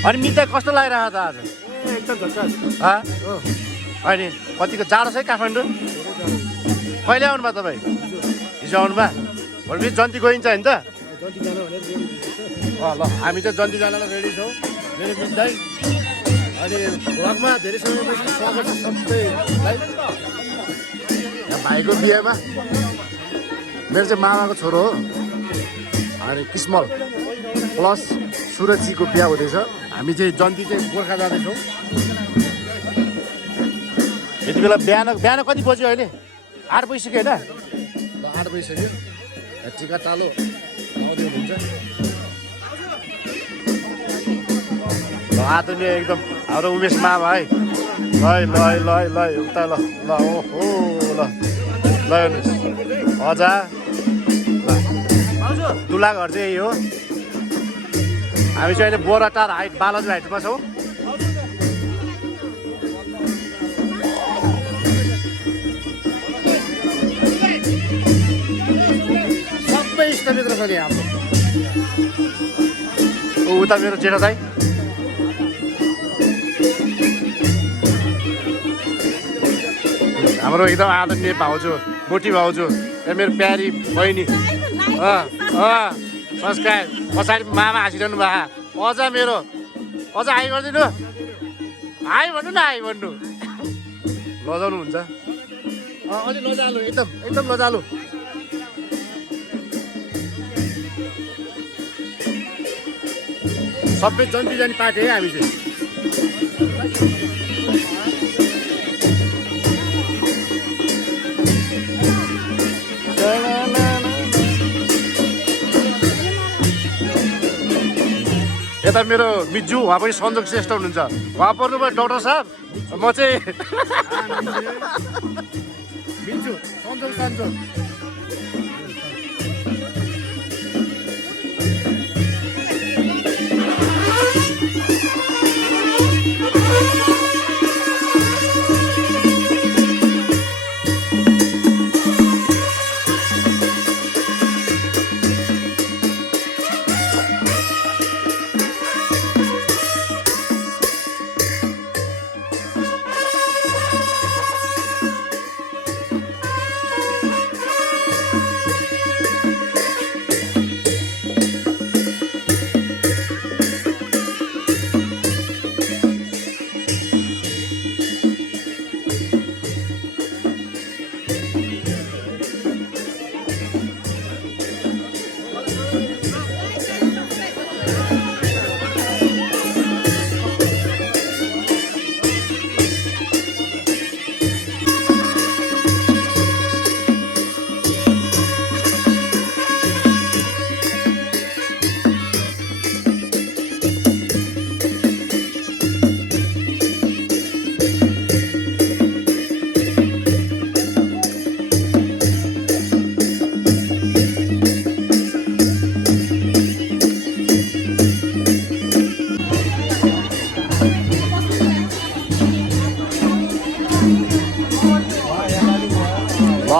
अनि मिता कस्तो लागिरहेको त आज एकदम झट्कास अनि कतिको जाडो छ है काठमाडौँ कहिले आउनुभयो तपाईँ हिजो आउनुभयो भनेपछि जन्ती गइन्छ होइन त ल हामी चाहिँ जन्ती जानलाई रेडी छौँ मेरो मितलाई अनि भ्लगमा धेरै समयपछि स्वागत छ सबैलाई भाइको बिहेमा मेरो चाहिँ मामाको छोरो हो अनि किस्मल प्लस सुरजीको बिहा हुँदैछ हामी चाहिँ जन्ती चाहिँ गोर्खा जाँदैछौँ यति बेला बिहान कति बज्यो अहिले 8 बजिसक्यो होइन ल 8 बजिसक्यो टिका टालो आउँदै हुनुहुन्छ ल आदरणीय एकदम हाम्रो उमेश मामा है ल उता ल ओहो ल हेर्नुहोस् अजा दुला घर चाहिँ यही हो हामी चाहिँ अहिले बोराटार हाइट बालाजु हाइटमा छौँ सबै इष्टमित्र छ नि हाम्रो उता मेरो जेठा दाइ हाम्रो एकदम आदरणीय भाउजू मोटी भाउजू मेरो प्यारी बहिनी संस्कार पछाडि मामा हाँसिरहनु भयो अझ मेरो अझ हाई गरिदिनु हाई भन्नु न हाई भन्नु लजाउनु हुन्छ अलि लजालु एकदम लजालु सबै जन्ती जाने पार्टी है हामी चाहिँ यता मेरो मिजु उहाँ पनि सञ्जोग श्रेष्ठ हुनुहुन्छ उहाँ पर्नुभयो डाक्टर साहब म चाहिँ मिजु सञ्जोग सञ्जोग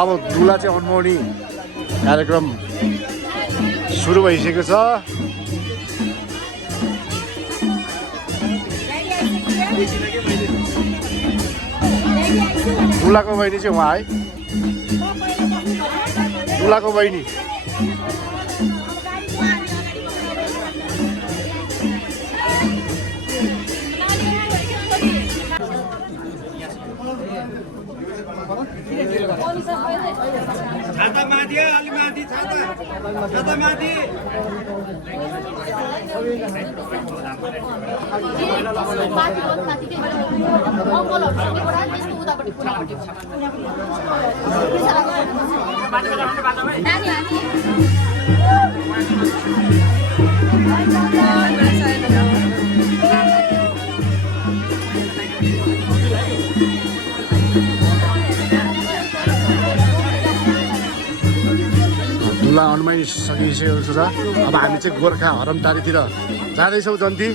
अब दुला चाहिँ अनमोडी कार्यक्रम सुरु भइसकेको छ दुलाको बहिनी चाहिँ उहाँ है दुलाको बहिनी छाता माथि अलि माथि छाता माथि दुला अनमै सकिसकेको छ अब हामी चाहिँ गोर्खा हरमटारीतिर जाँदैछौँ जन्ती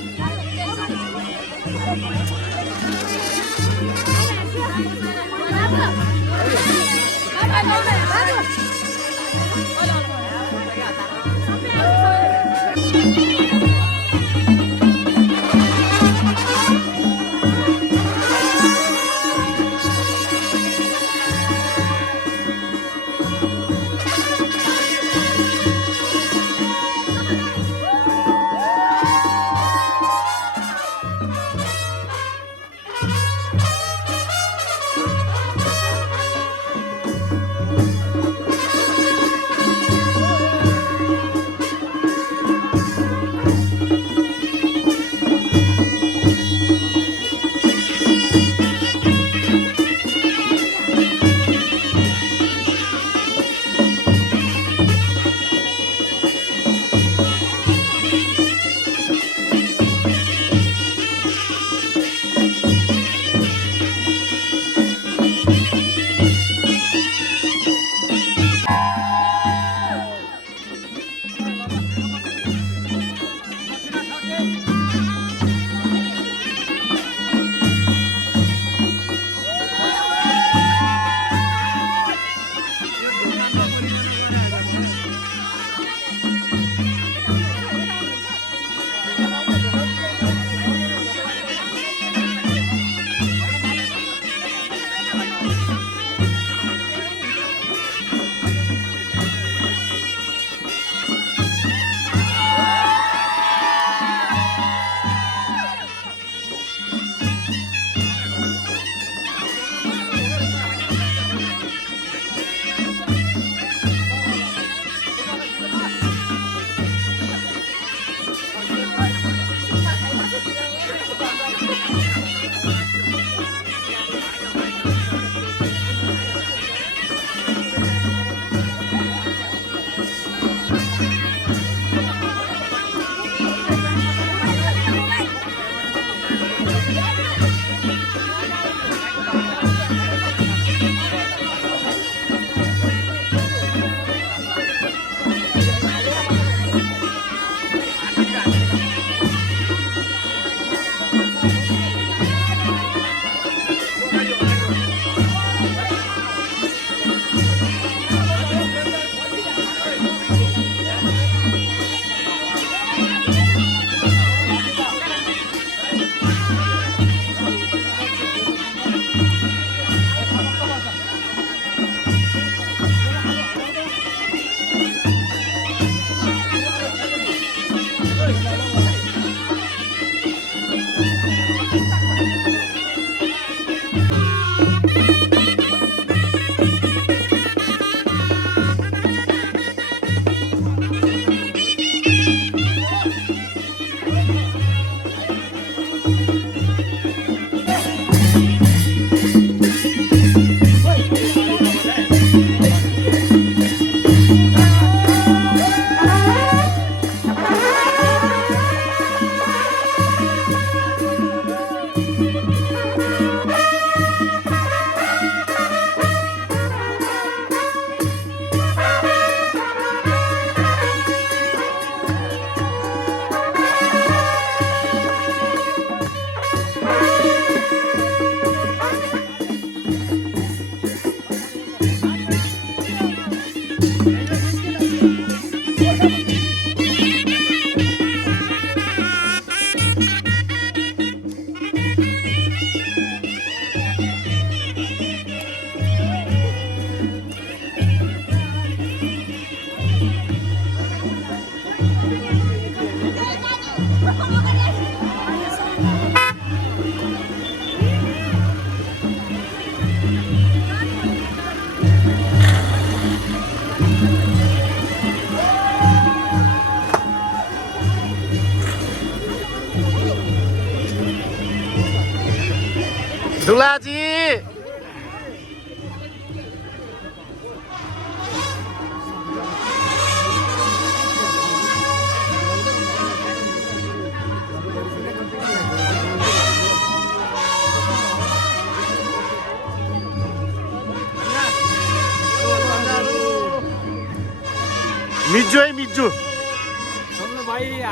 मिज्जू है मिज्जू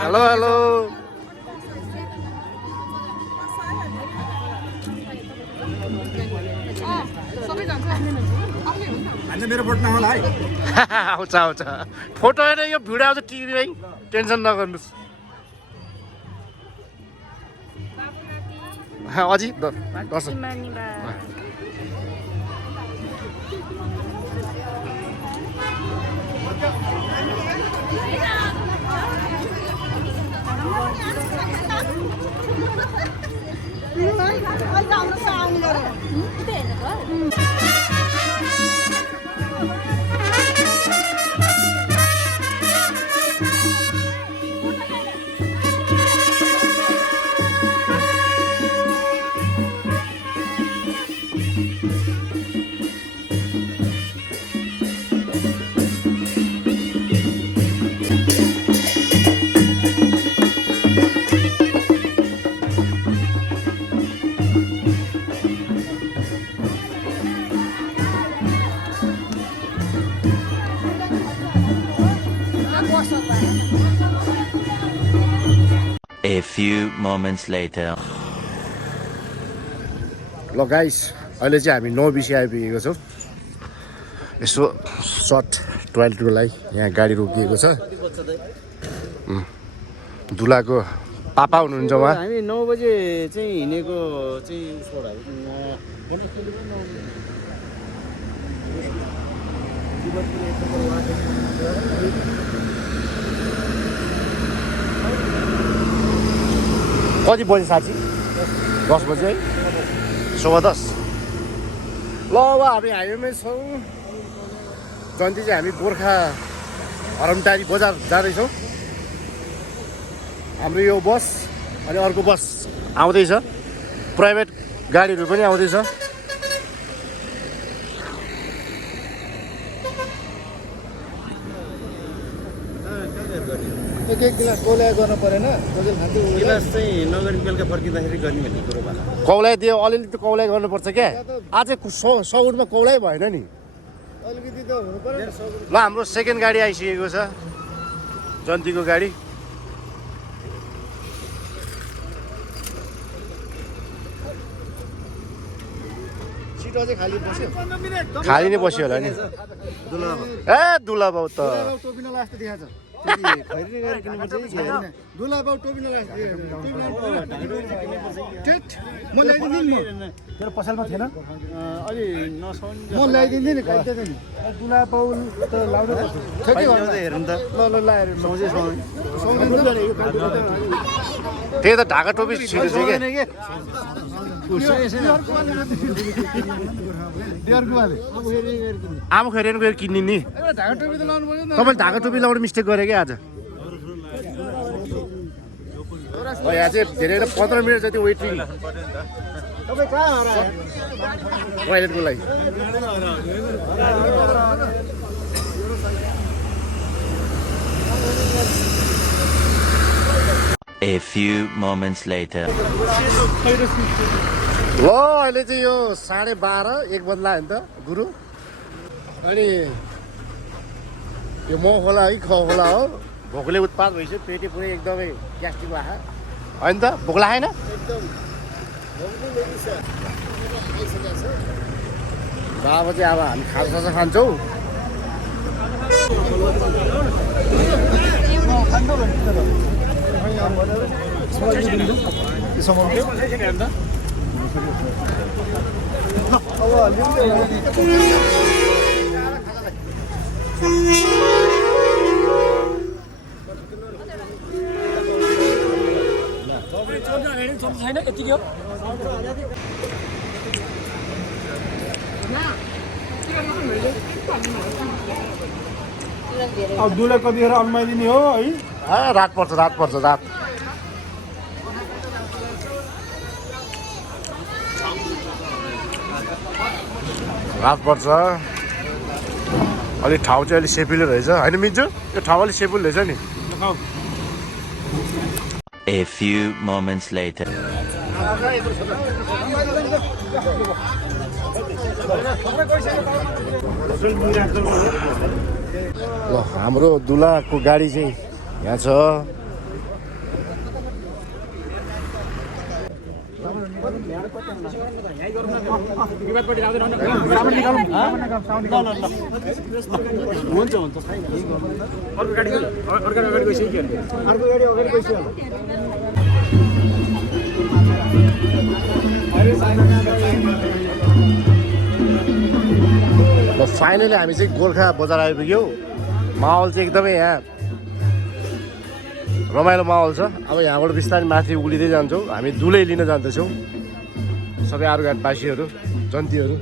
हेलो हेलो मेरो फोटो नहोला है आउँछ आउँछ फोटो होइन यो भिडियो आउँछ टिभीमै टेन्सन नगर्नुहोस् अझै दर्शन A few moments later. ल गाइस अहिले चाहिँ हामी 9 बिसी आइपुगेको छौँ यसो सर्ट टोयलेटको लागि यहाँ गाडी रोकिएको छ दुलाको पापा हुनुहुन्छ उहाँ हामी 9 बजे चाहिँ हिँडेको चाहिँ कति बजे साँच्ची 10 बजे है 10:15 ल अब हामी हाइवेमै छौँ जन्ती चाहिँ हामी गोर्खा हरमटारी बजार जाँदैछौँ हाम्रो यो बस अनि अर्को बस आउँदैछ प्राइभेट गाडीहरू पनि आउँदैछ एक गिलास कोला गर्नु परेन गिलास चाहिँ नगरी बेलुका फर्किँदाखेरि गर्ने भन्ने कुरो भयो कौलाइ दियो अलिअलि त कौलाइ गर्नुपर्छ क्या आज सौटमा कौलाइ भएन नि अलिकति त हुनु पर्यो ल हाम्रो सेकेन्ड गाडी आइसकेको छ जन्तीको गाडी छिटो चाहिँ खाली बस्यो खाली नै बस्यो होला नि ए दुला बाउ त टोपी नलास्ते देखाएको छ खैरी गएर किन्नुपर्छ कि दुला बाउ टोपी नलास्ते म ल्याइदिन्छु नि तेरो पसलमा थिएन अलि नसाउनु म ल्याइदिन्छु नि खाइदिन्छ नि दुला बाउ त लाउनु पर्छ हेरौँ त ल लाएर सौजे त्यही त ढाका टोपी छिरेछ क्या आमा खैरेन गएर किन्ने नि ढाका टोपी त लाउनु पर्यो नि तपाईँले ढाका टोपी लाउने मिस्टेक गरे क्या आज यहाँ चाहिँ धेरै 15 मिनट जति वेटिङ तपाईँ कहाँ हरायो टोयलेटको लागि A few moments later. ल अहिले चाहिँ यो 12:30 1 बज्ला नि त गुरु अनि यो म खोला है ख खोला हो भोकले उत्पात भइसक्यो पेटी पुरै एकदमै ग्यास्ट्रिक आयो होइन त भोक लागेन अब चाहिँ अब हामी खाजा खान्छौँ छैन यतिकै हो अब दुला कतिखेर अन्माइदिने हो है रात पर्छ रात पर्छ अलिक ठाउँ चाहिँ अलिक सेपिलो रहेछ होइन मिन्जु यो ठाउँ अलिक सेपिलो रहेछ नि A few moments later. ल हाम्रो दुलाको गाडी चाहिँ यहाँ छ। हुन्छ हुन्छ अर्को गाडी गइसक्यो अर्को गाडी अगाडि गइसक्यो ल फाइनली हामी चाहिँ गोर्खा बजार आइपुग्यौ। माहौल चाहिँ एकदमै यहाँ रमाइलो माहौल छ। अब यहाँबाट बिस्तारै माथि उक्लिँदै जान्छौँ। हामी दुलै लिन जाँदैछौँ सबै आरुघाटवासीहरू जन्तीहरू।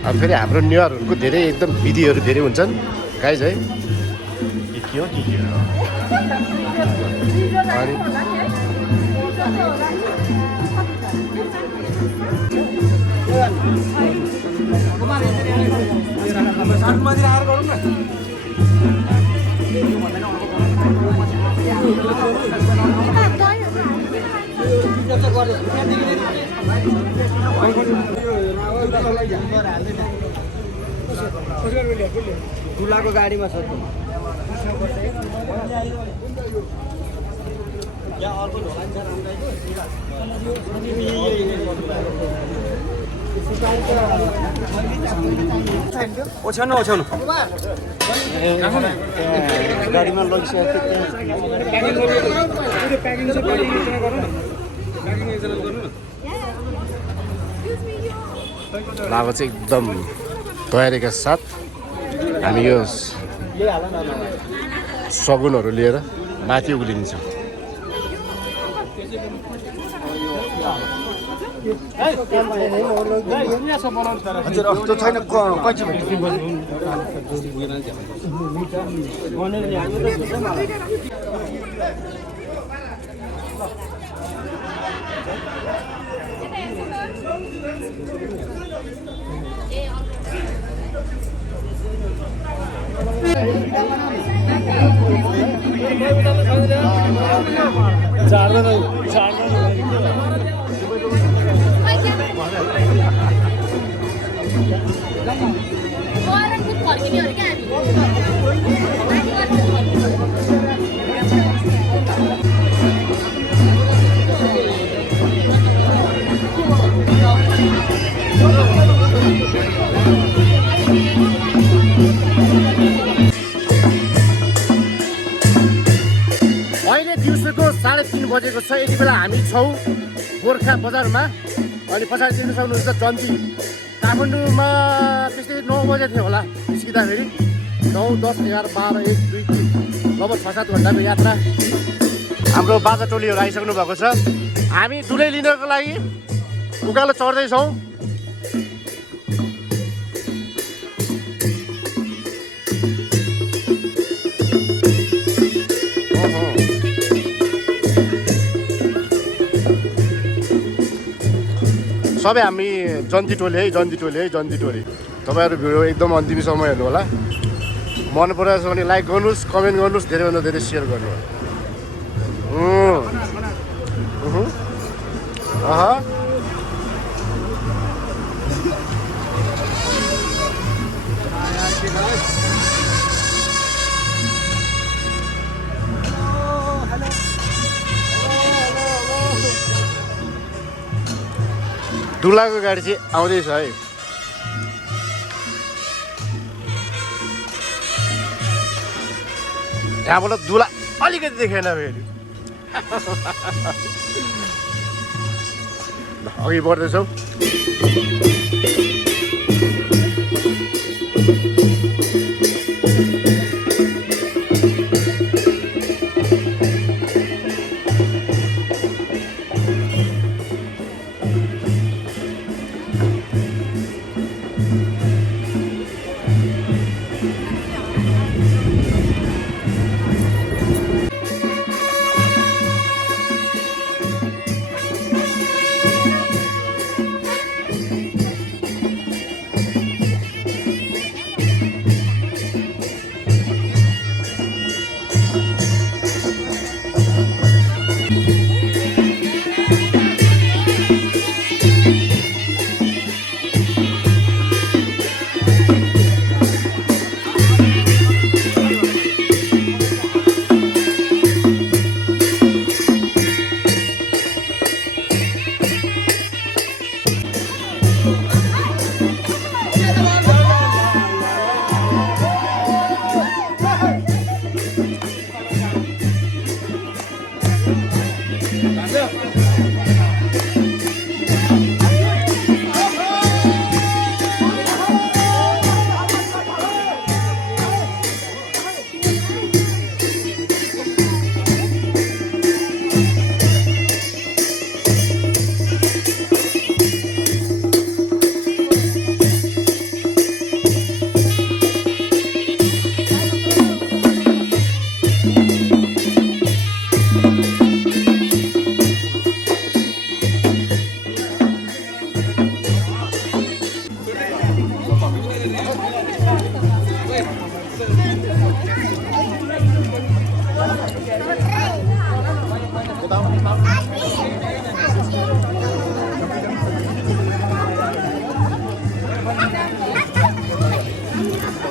अब फेरि हाम्रो नेवारहरूको धेरै एकदम विधिहरू धेरै हुन्छन् गाइज है। के हो अनि दुलाको गाडीमा छ ओछ्याउनु ओछ्याउनु गाडीमा लगिसकेको लाभा चाहिँ एकदम तयारीका साथ हामी यो सगुनहरू लिएर माथि उक्लिन्छौँ। त्यो छैन कति अहिले दिउँसोको 3:30 बजेको छ। यति बेला हामी छौँ गोर्खा बजारमा। अनि पछाडि देख्न सक्नुहुन्छ जन्ती। काठमाडौँमा त्यस्तै 9 बजे थियो होला निस्किँदाखेरि। 9, 10, 11, 12, 1, 2, 3 लगभग 6-7 घन्टाको यात्रा। हाम्रो बाजा टोलीहरू आइसक्नु भएको छ। हामी दुलै लिनको लागि उकालो चढ्दैछौँ। सबै हामी जन्ती टोली है जन्ती टोली। तपाईँहरू भिडियो एकदम अन्तिमसम्म हेर्नु होला। मन परेको छ भने लाइक गर्नुहोस्, कमेन्ट गर्नुहोस्, धेरैभन्दा धेरै सेयर गर्नु होला। दुलाको गाडी चाहिँ आउँदैछ है। यहाँबाट दुला अलिकति देखेन फेरि। अघि बढ्दैछौँ।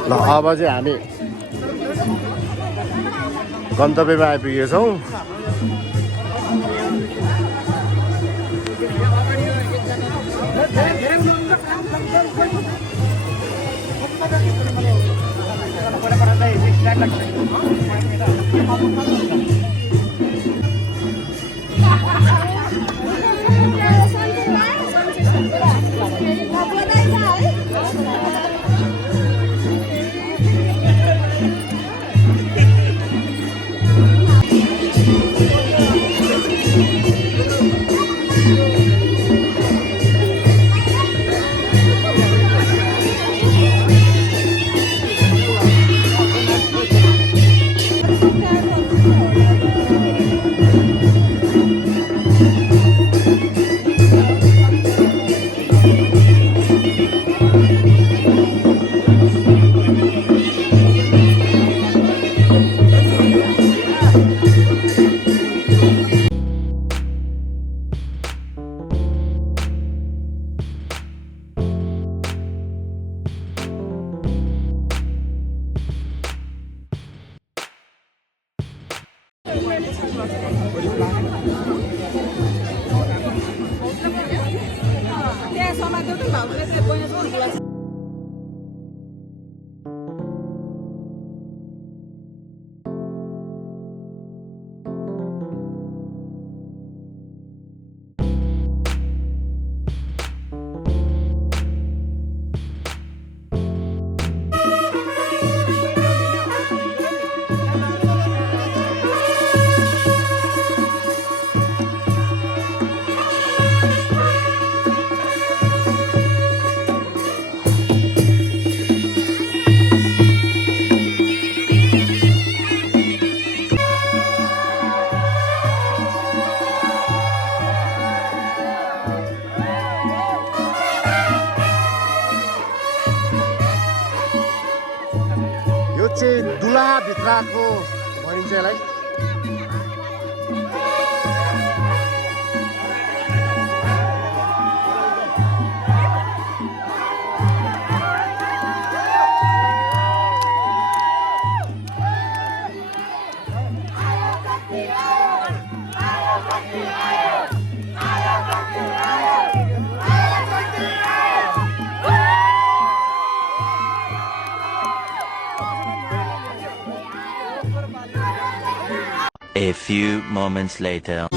ल अब चाहिँ हामी गन्तव्यमा आइपुगेछौँ। दुलाभित्रको भनिन्छ यसलाई। A few moments later.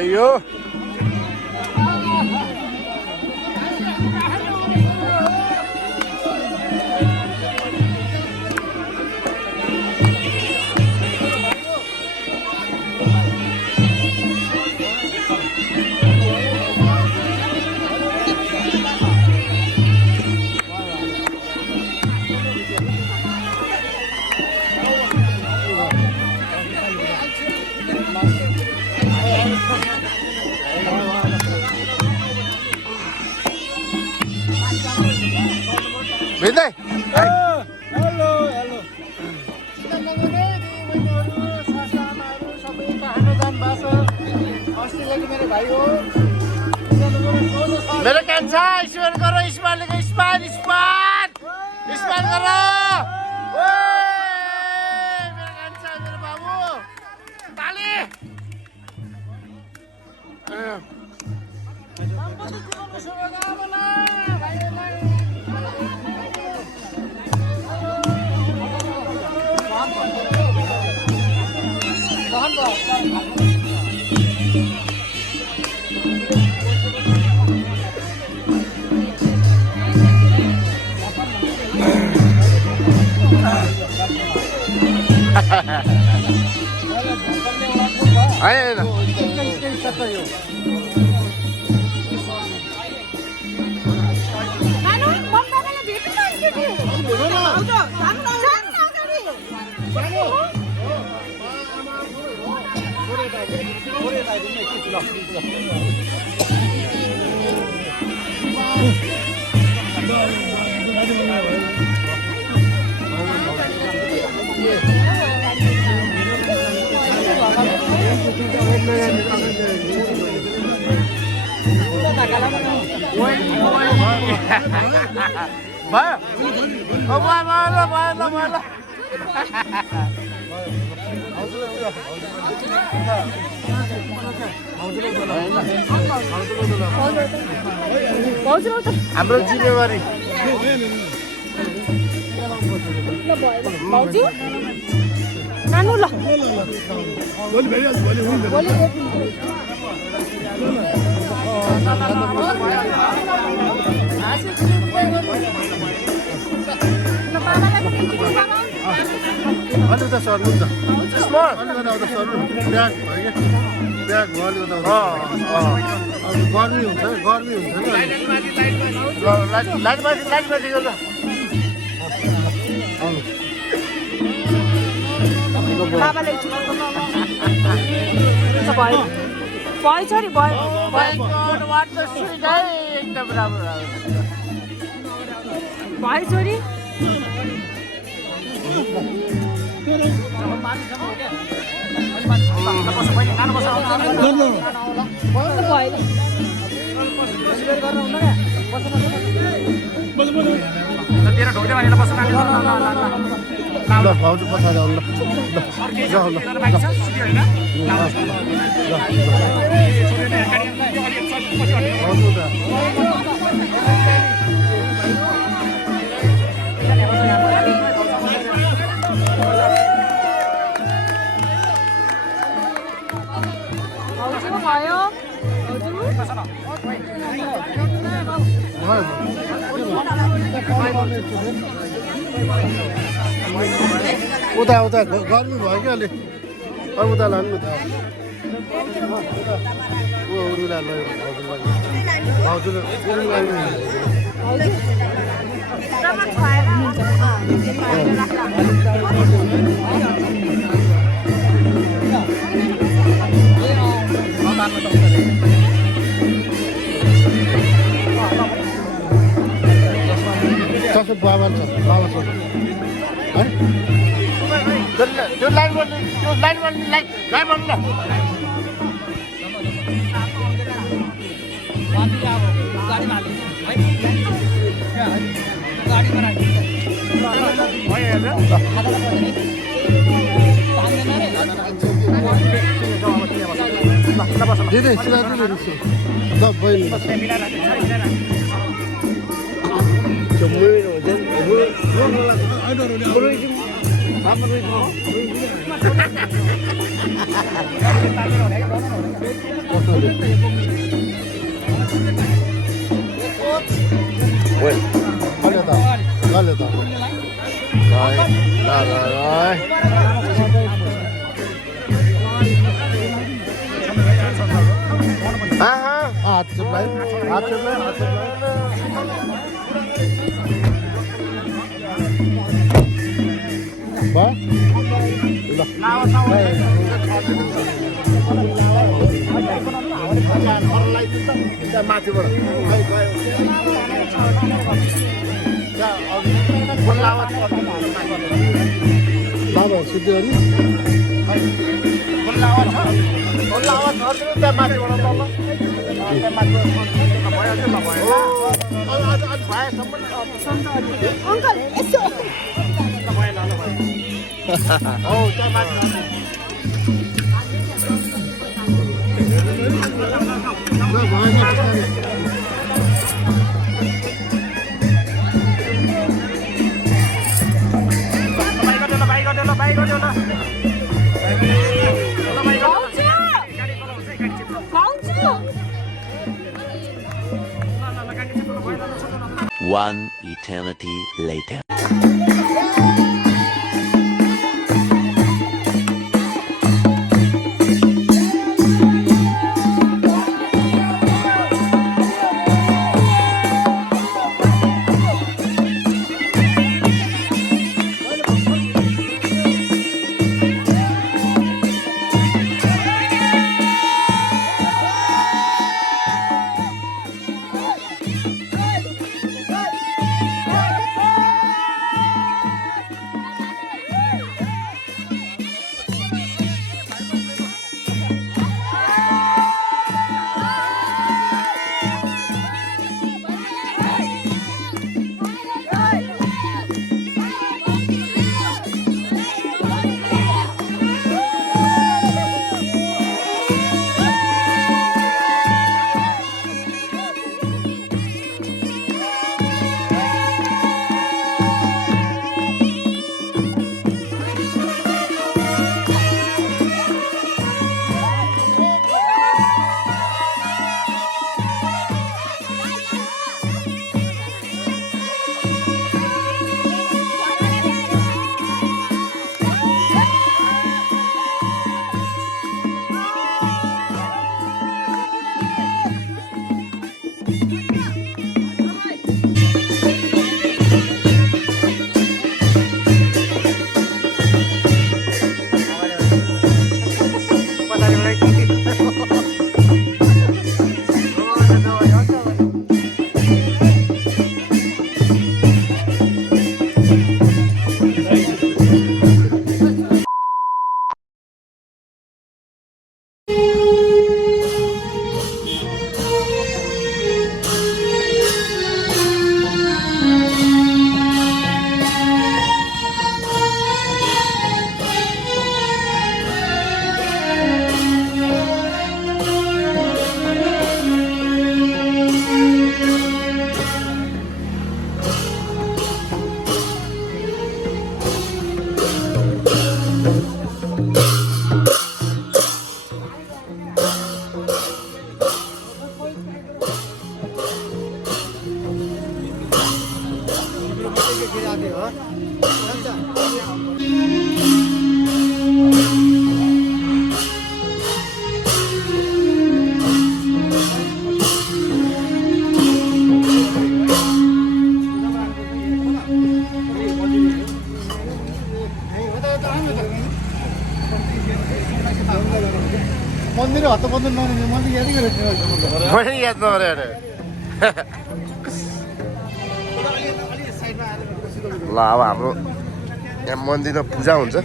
Yo. भिन्दै हेलो हेलो मेरो कान्छा स्माइल गर स्माइल स्माइल स्माइल स्माइल गर मेरो कान्छा मेरो बाबु ताली होइन हाम्रो जिम्मेवारी नानु ल अलि त सर्नु त अलिकति सर्नु ब्याग भयो कि ब्याग भयो अलिकति गर्मी हुन्छ नि लाइट माथि यो ल बाबाले भयो छोरी भयो एकदम राम्रो भयो छोरी ल भाउजू पछाडि आउनु उता गर्मी भयो क्या अलिक उता लानु त उरुलाई लग्यो भाउजूले कसो बाबा छ है त्यो लाइन गर्नु दिदी सिलाइदिनु ल बहिनी हात चुप्लाई माथिबाट बाबा सुत्यो अनि अङ्कल यसो One eternity later. मन्दिर हत्त मन्दिर नहुने मन्दिर यादै गरेको थिएँ मैले याद नगरे अरे ल अब हाम्रो यहाँ मन्दिरमा पूजा हुन्छ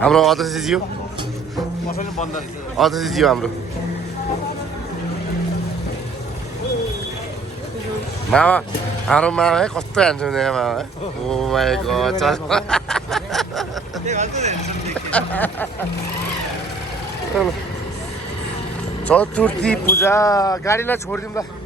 हाम्रो अध्यक्षज्यू हाम्रो मामा हाम्रो मामा है कस्तो ह्यान्डसम देखा मामा है ओ माई गॉड चतुर्थी पूजा गाडीलाई छोडिदिउँ ल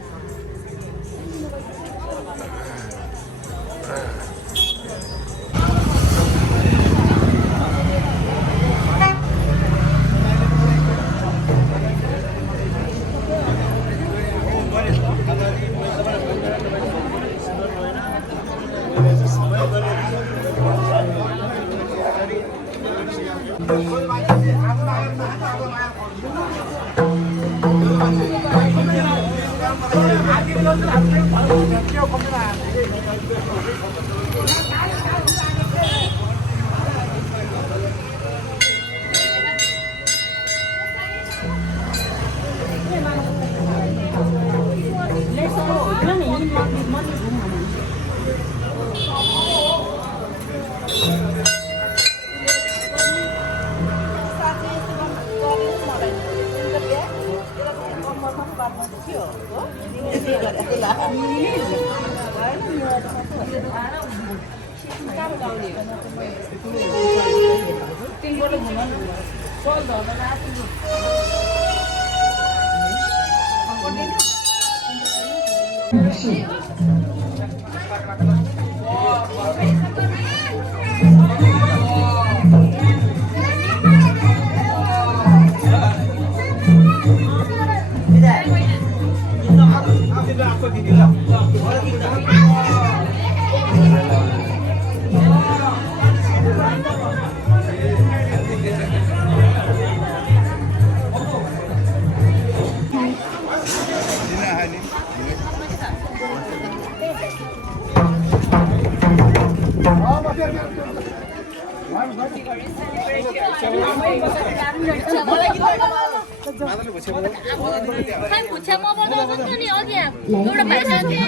खै पुच्छा मोबाइल दर्शन नि अघि एउटा पैसा थियो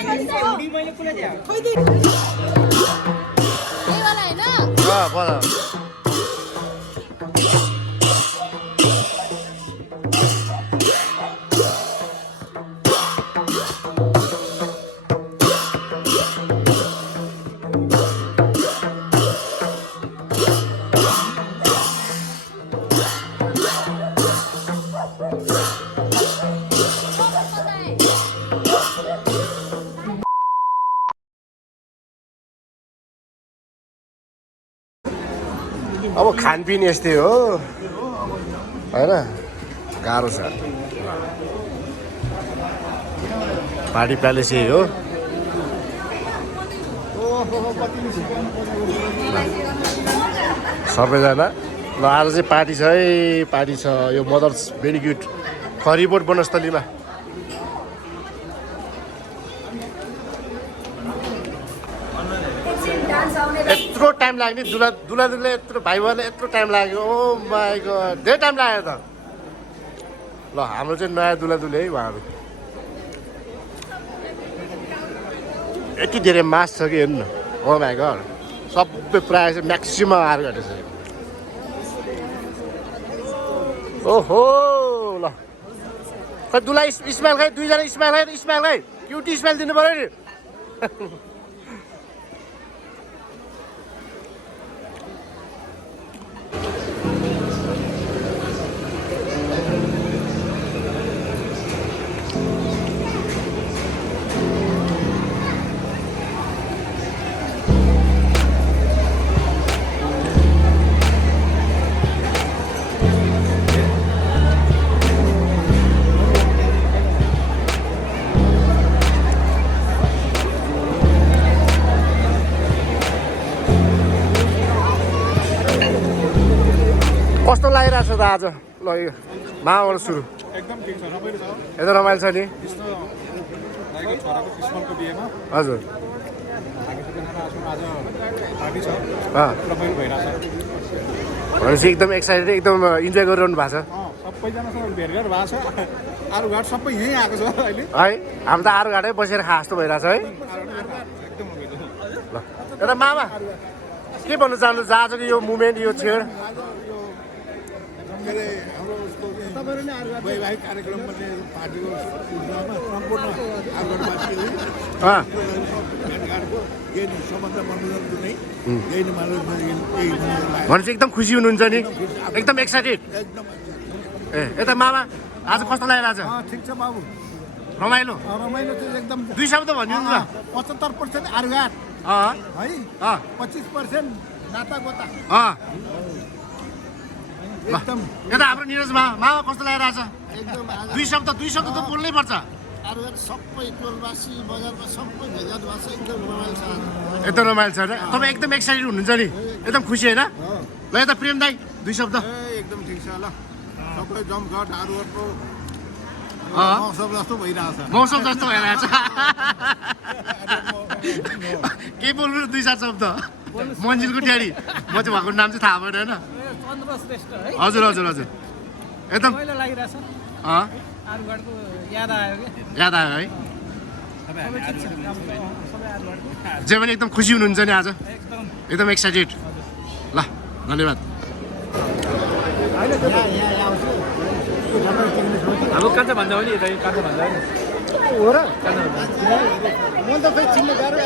ए वाला हैन बजा अब खानपिन यस्तै हो हैन गाह्रो छ पार्टी प्यालेस यही हो सबैजना ल आज चाहिँ पार्टी छ है पार्टी छ यो मदर्स बेनिक्युट खरिबोट वनस्थलीमा यत्रो टाइम लाग्ने दुलादुले यत्रो भाइ भएर यत्रो टाइम लाग्यो ओ माई गॉड धेरै टाइम लाग्यो त ल हाम्रो चाहिँ नयाँ दुलादुले है उहाँहरू यति धेरै मास छ कि हेर्नु न ओ माई गॉड सबै प्रायः चाहिँ म्याक्सिमम आएर घटेछ ओहो ल खै दुला इस्माइल खै दुईजना इस्माइल खै क्युटी इस्माइल दिनु पऱ्यो नि कस्तो लागिरहेको छ त आज ल यो माबाट सुरु एकदम ठिक छ रमाइलो छ एकदम रमाइलो छ नि त्यस्तो दाइको छोराको क्रिस्मसको बिहेमा हजुर हामी सबैजना आज पार्टी छ अँ रमाइलो भइरहेछ भनेपछि एकदम एक्साइटेड एकदम इन्जोय गरिरहनु भएको छ सबैजनासँग भेटघाट भएको छ आरुघाट सबै यहीँ आएको छ अहिले है हामी त आरुघाटै बसेर खा जस्तो भइरहेछ है एकदम रमाइलो ल एउटा मामा के भन्नु चाहनुहुन्छ आजको यो मुभमेन्ट यो छेड के अरे हाम्रो उसको वैवाहिक कार्यक्रम भन्ने पार्टीको सूचनामा सम्पूर्ण आरुघाटवासीहरू भेटघाटको यही नै सबभन्दा मनोरञ्जन नै यही नै मनोरञ्जन भनेपछि एकदम खुसी हुनुहुन्छ नि एकदम एक्साइटेड एकदम ए यता मामा आज कस्तो लागिरहेछ ठिक छ बाबु रमाइलो रमाइलो चाहिँ एकदम दुई शब्द भनिदिनु न 75% आरुघाट अँ है अँ 25% नाता गोता अँ एकदम यता हाम्रो निरज मामा कस्तो लागिरहेछ एकदम दुई शब्द त बोल्नै पर्छ आरुघाट सबै टोलवासी बजारमा सबै भेटघाट भएको छ एकदम रमाइलो छ एकदम रमाइलो छ होइन तपाईँ एकदम एक्साइटेड हुनुहुन्छ नि एकदम खुसी होइन ल यता प्रेम दाई दुई शब्द एकदम ठिक छ ल सबै जमघट आरुघाटको अँ मौसम जस्तो भइरहेछ मौसम जस्तो भइरहेछ के बोल्नु दुई चार शब्द मन्जिलको ट्याडी म चाहिँ उहाँको नाम चाहिँ थाहा भएन होइन हजुर हजुर हजुर एकदम अँ याद आयो है जे पनि एकदम खुसी हुनुहुन्छ नि आज एकदम एक्साइटेड ल धन्यवाद हाम्रो कान्छा भन्दा पनि यता कान्छा भन्दा पनि हो र म त खै चिन्ने गाह्रो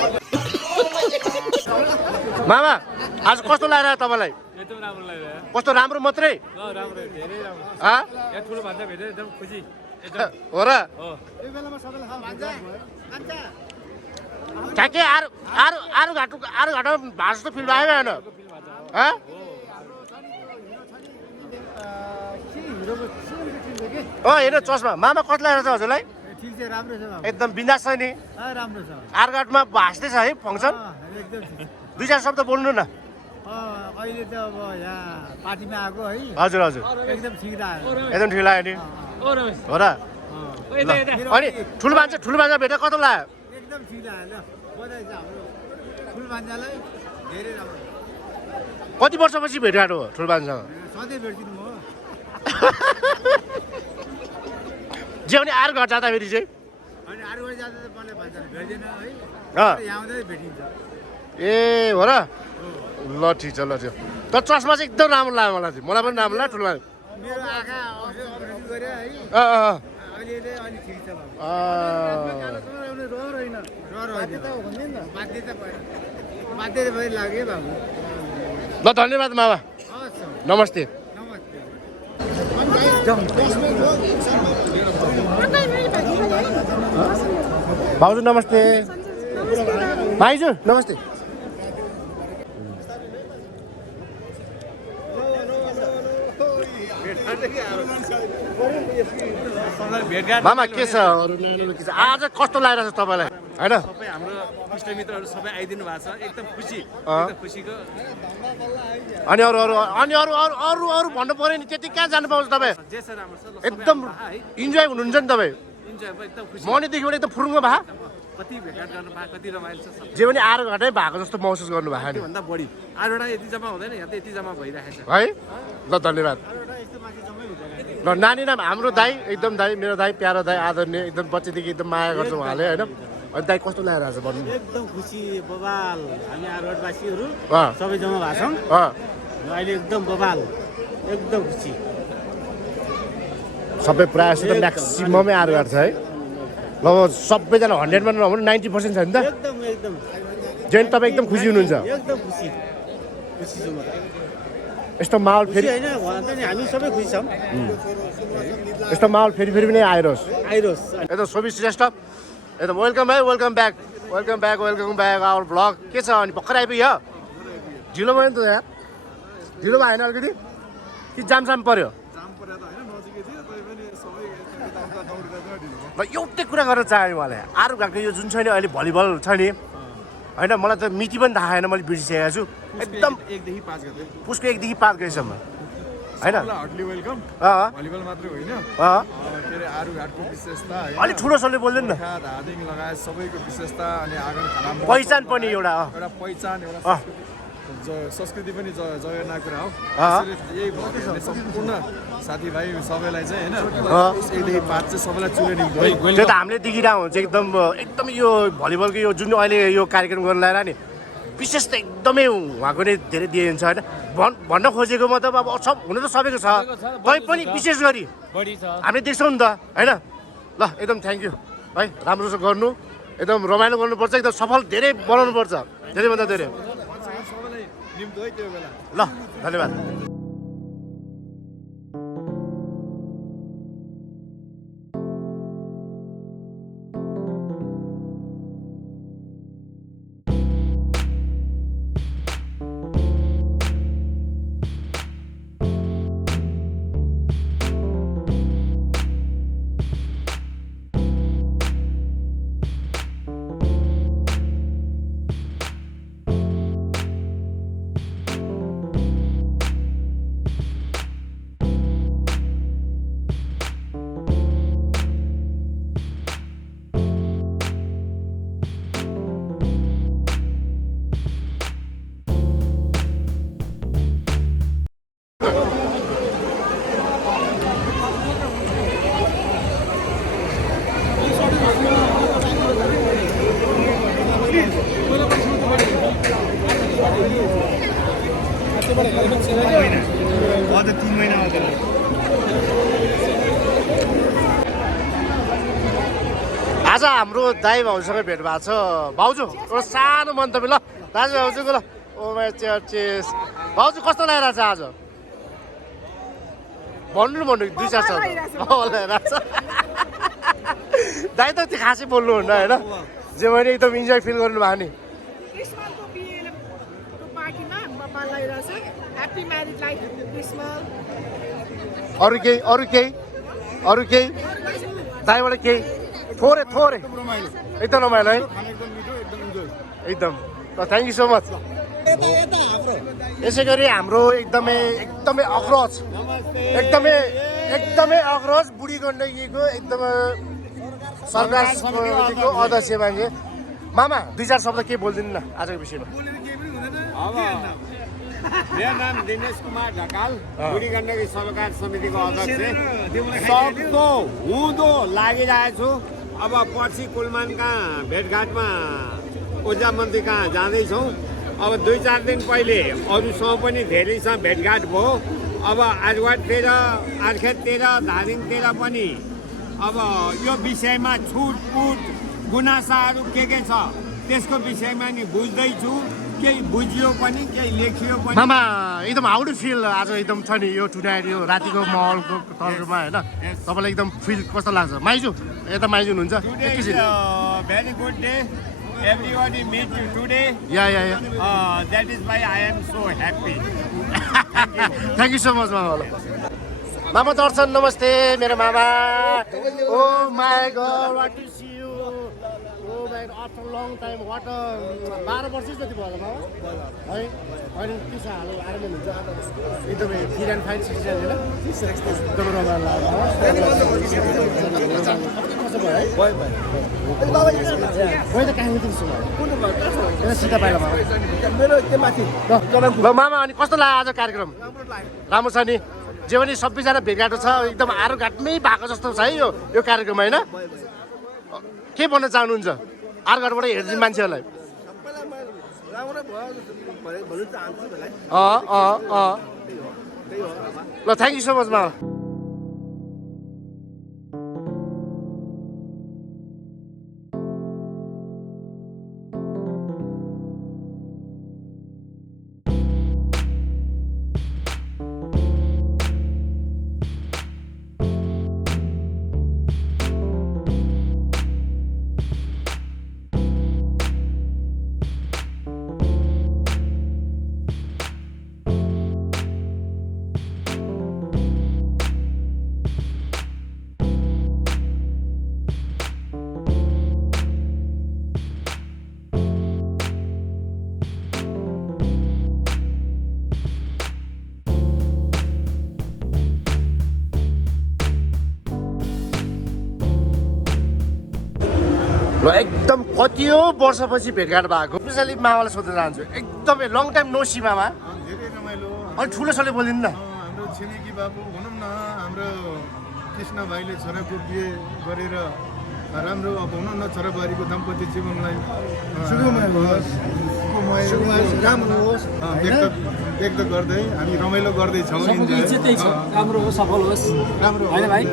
मामा आज कस्तो लागेर तपाईँलाई एकदम राम्रो लाग्यो कस्तो राम्रो मात्रै राम्रो धेरै राम्रो हा यहाँ ठुलो भान्जा भेटेर एकदम खुसी हो र यो बेलामा सबैले खान्छ ठ्याक्कै आरु घाटमा भात जस्तो फिल्म आयो होइन के हिरोको सिएमको टिम थियो कि हेर्नु चस्मा मामा कस्तो लागेको छ हजुरलाई ठिक चाहिँ राम्रो छ बाबु एकदम बिन्दास छ नि राम्रो छ आरघाटमा भाँच्दै छ है फङ्सन एकदम ठिक दुई चार शब्द बोल्नु न अहिले त अब यहाँ पार्टीमा आएको है हजुर हजुर एकदम ठिक लाग्यो एकदम ठिक लाग्यो नि ओ रमेश हो र ल। अनि ठुलो मान्छे भेटेर कस्तो लाग्यो एकदम ठिक लाग्यो ल बधाई छ हाम्रो ठुल भान्जालाई धेरै राम्रो कति वर्षपछि भेटघाट हो ठुलो मान्छेसँग सधैँ भेट्दिनु म जे पनि आरघाट जाँदाखेरि चाहिँ अनि अरूबाट जाँदा त मलाई भान्जाले भेट्दैन है अँ। यहाँ आउँदै भेटिन्छ ए हो र ल ठिक छ ल ठिक छ तर चस्मा चाहिँ एकदम राम्रो लाग्यो मलाई पनि राम्रो लाग्यो ठुलो मान्छे मेरो आँखा अपरेसन गरे है अँ अहिले चाहिँ अलि ठिक छ बाबु अँ रहर होइन बाध्यता भएर लाग्यो है बाबु ल धन्यवाद मामा हस् नमस्ते नमस्ते भाउजू नमस्ते भाइजू नमस्ते मामा के छ अरू नयाँ के छ आज कस्तो लागिरहेको छ तपाईँलाई होइन सबै हाम्रो इष्टमित्रहरू सबै आइदिनु भएको छ एकदम खुसी अँ। एकदम खुसीको अनि अरू भन्नु पऱ्यो नि त्यति कहाँ जानु पाउँछ तपाईँ जे छ राम्रो छ ल, सबै एकदम आउनु भए है इन्जोय हुनुहुन्छ नि तपाईँ इन्जोय भयो एकदम खुसी मर्निङदेखिबाट एकदम फुरुङ्ग भए कति भेटघाट गर्नु भयो कति रमाइलो छ सब जे पनि आएर घाटै भएको जस्तो महसुस गर्नु भएको नि त्योभन्दा बढी आठवटा यति जम्मा हुँदैन यहाँ त यति जम्मा भइरहेको छ है ल धन्यवाद ल नानी नाम हाम्रो दाई एकदम दाई मेरो दाई प्यारो दाई आदरणीय एकदम बच्चैदेखि एकदम माया गर्छ उहाँले होइन अनि दाई कस्तो लागिरहेको छ भन्नु एकदम खुसी बबाल हामी आरवाडवासीहरू अँ सबै जम्मा भएको छौँ अँ अहिले एकदम बबाल एकदम खुसी सबै प्रायः जस्तो त म्याक्सिममै आएर घाट छ है ल सबैजना 100मा नभनु 90% छ नि त एकदम एकदम जेन तपाईँ एकदम खुसी हुनुहुन्छ एकदम खुसी खुसी छु म त यस्तो माहौल खुसी फेरि होइन भन्छ नि हामी सबै खुसी छौँ यस्तो माहौल फेरि पनि आइरोस् आइरोस् एकदम शोभित श्रेष्ठ एकदम वेलकम है वेलकम ब्याक आवर भ्लग के छ अनि भर्खर आइपुग्यो ढिलो भयो नि त यार ढिलो भएन अलिकति कि जामसाम पर्यो ल एउटै कुरा गर्न चाहेँ उहाँले आरु घाटको यो जुन छ नि अहिले भलिबल छ नि होइन मलाई त मिति पनि थाहा छैन मैले बिर्सिसकेको छु एकदम 1 देखि 5 गते पुसको 1 देखि 5 गएसम्म होइन हार्डली वेलकम अँ भलिबल मात्रै होइन अँ के अरे आरुघाटको विशेषता अलिक ठुलो स्वरले बोल्दैन न धादिङ लगायत सबैको विशेषता अनि आँगन खाना पहिचान पनि एउटा एउटा पहिचान एउटा अँ संस्कृति पनि जगेर्ना कुरा हो अँ। त्यसैले यही भएर सम्पूर्ण साथीभाइ सबैलाई चाहिँ होइन अँ। 1 देखि 5 चाहिँ सबैलाई चुने निम्तो है त्यो त हामीले देखिरहेको हुन्छ एकदम यो भलिबलको यो जुन अहिले यो कार्यक्रम गर्न लगाएर नि विशेष त एकदमै उहाँको नै धेरै दिइन्छ होइन भन्न खोजेको मतलब अब सब हुन त सबैको छ तै पनि विशेष गरी बढी छ हामीले देख्छौँ नि त होइन ल एकदम थ्याङ्क यू है राम्रो छ गर्नु एकदम रमाइलो गर्नुपर्छ एकदम सफल धेरै बनाउनुपर्छ धेरैभन्दा धेरै सबैलाई निम्तो है त्यो बेला ल धन्यवाद आज हाम्रो दाइ भाउजूसँग भेट भएको छ भाउजू एउटा सानो मन्तव्य ल दाजु भाउजूको ल ओ माई चर्चेस भाउजू कस्तो लागिरहेको छ आज भन्नु दुई चार छ दाइ त त्यो खासै बोल्नुहुन्न होइन जे मैले एकदम इन्जोय फिल गर्नु भएको नि क्रिस्मसको बिहेको पार्टीमा बप्पा लगाइरहेछ ह्याप्पी म्यारिड लाइफ क्रिस्मस अरू केही दाइबाट केही थोरै एकदम रमाइलो है एकदम ल थ्याङ्क यू सो मच यसै गरी हाम्रो एकदमै अग्रज बुढी गण्डकीको एकदमै सरकार समितिको अध्यक्ष मान्छे मामा दुई चार शब्द के बोलिदिनु न आजको विषयमा मेरो नाम दिनेश कुमार ढकाल बुढी गण्डकी सरकार समितिको अध्यक्ष सक्दो हुँदो लागिरहेको छु अब पछि कुलमान कहाँ भेटघाटमा ऊर्जा मन्त्री कहाँ जाँदैछौँ अब 2-4 दिन पहिले अरूसँग पनि धेरैसँग भेटघाट भयो अब आजवाटतिर आर्खेततिर धादिङतिर पनि अब यो विषयमा छुटपुट गुनासाहरू के छ त्यसको विषयमा नि बुझ्दैछु केही बुझियो पनि केही लेखियो पनि मामा एकदम हाउ डु फिल आज एकदम छ नि यो टुनाइट यो रातिको महलको तर्फमा होइन तपाईँलाई एकदम फिल कस्तो लाग्छ माइजू यता माइजू हुनुहुन्छ एकैछिन very good day everybody meet you today that is why I am so happy thank you so much मामा मामा दर्शन नमस्ते मेरो मामा oh my god what to see you oh my after long time what 12 वर्ष जति भयो मामा है अनि के छ हाल आरामै हुन्छ एकदमै फिट एन्ड फाइन सिटिजन होइन एकदमै रमाइलो ल मामा अनि कस्तो लाग्यो आज कार्यक्रम राम्रो छ नि जे पनि सबैजना भेटघाटो छ एकदम आरोघाटमै भएको जस्तो छ है यो कार्यक्रम होइन के भन्न चाहनुहुन्छ आरोघाटबाट हेर्ने मान्छेहरूलाई ल थ्याङ्क यू सो मच मामा ल एकदम कतियो वर्षपछि भेटघाट भएको स्पेसली मामालाई सोध्न चाहन्छु एकदमै लङ टाइम नो सी मामा धेरै रमाइलो अनि ठुलो छोले बोलिदिनु न हाम्रो छिमेकी बाबु भनौँ न हाम्रो कृष्ण भाइले छोराको बिहे गरेर राम्रो अब भनौँ न छोराबुहारीको दाम्पत्य जीवनलाई राम्रो होस् व्यक्त गर्दै हामी रमाइलो गर्दैछौँ राम्रो होस् सफल होस् राम्रो होइन भाइ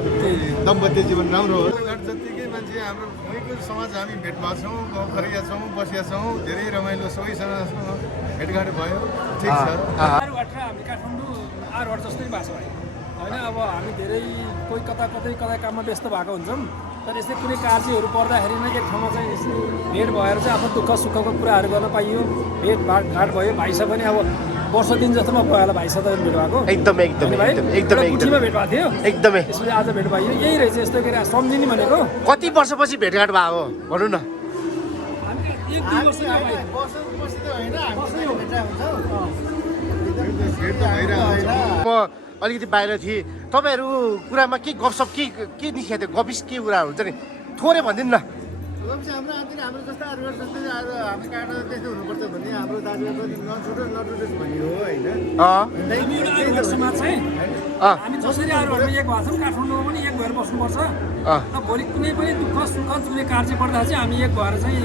दाम्पत्य जीवन राम्रो होस् जतिकै मान्छे हाम्रो भएकै समाज हामी भेट भएको छौँ खरिया छौँ बसिया छौँ धेरै रमाइलो सबैसँग भेटघाट भयो ठिक छ आरुघाट र हामी काठमाडौँ आरुघाट जस्तै भएको छ भाइ होइन अब हामी धेरै कोही कता काममा व्यस्त भएको हुन्छौँ तर यस्तै कुनै कार्यहरू पर्दाखेरि नै एक ठाउँमा चाहिँ भेट भएर चाहिँ आफ्नो दुःख सुखको कुराहरू गर्न पाइयो भेटघाट भयो भाइसँग पनि अब वर्ष दिन जस्तोमा भयो होला भाइसँग भेट भएको एकदमै भेट भएको थियो एकदमै त्यसपछि आज भेट भयो यही रहेछ यस्तो गरी सम्झिने भनेको कति वर्षपछि भेटघाट भएको भनौँ न एक दुई वर्ष म अलिकति बाहिर थिएँ तपाईँहरू कुरामा के गफसप के निस्किएको थियो गफिस के कुराहरू हुन्छ नि थोरै भनिदिनु न हाम्रो जस्तो आरुघाट जस्तै हामी काटेर त्यस्तो हुनुपर्छ भन्ने हाम्रो दाजुभाइ पनि नटुटोस् भन्ने हो होइन समाज चाहिँ हामी जसरी आरुघाटमा एक भएको छौँ काठमाडौँमा पनि एक भएर बस्नुपर्छ र भोलि कुनै पनि दुःख सुख कुनै कार्य पर्दा चाहिँ हामी एक भएर चाहिँ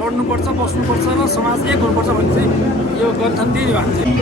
लड्नुपर्छ बस्नुपर्छ र समाज एक हुनुपर्छ भन्ने चाहिँ यो गन्थन त्यही हो हामी चाहिँ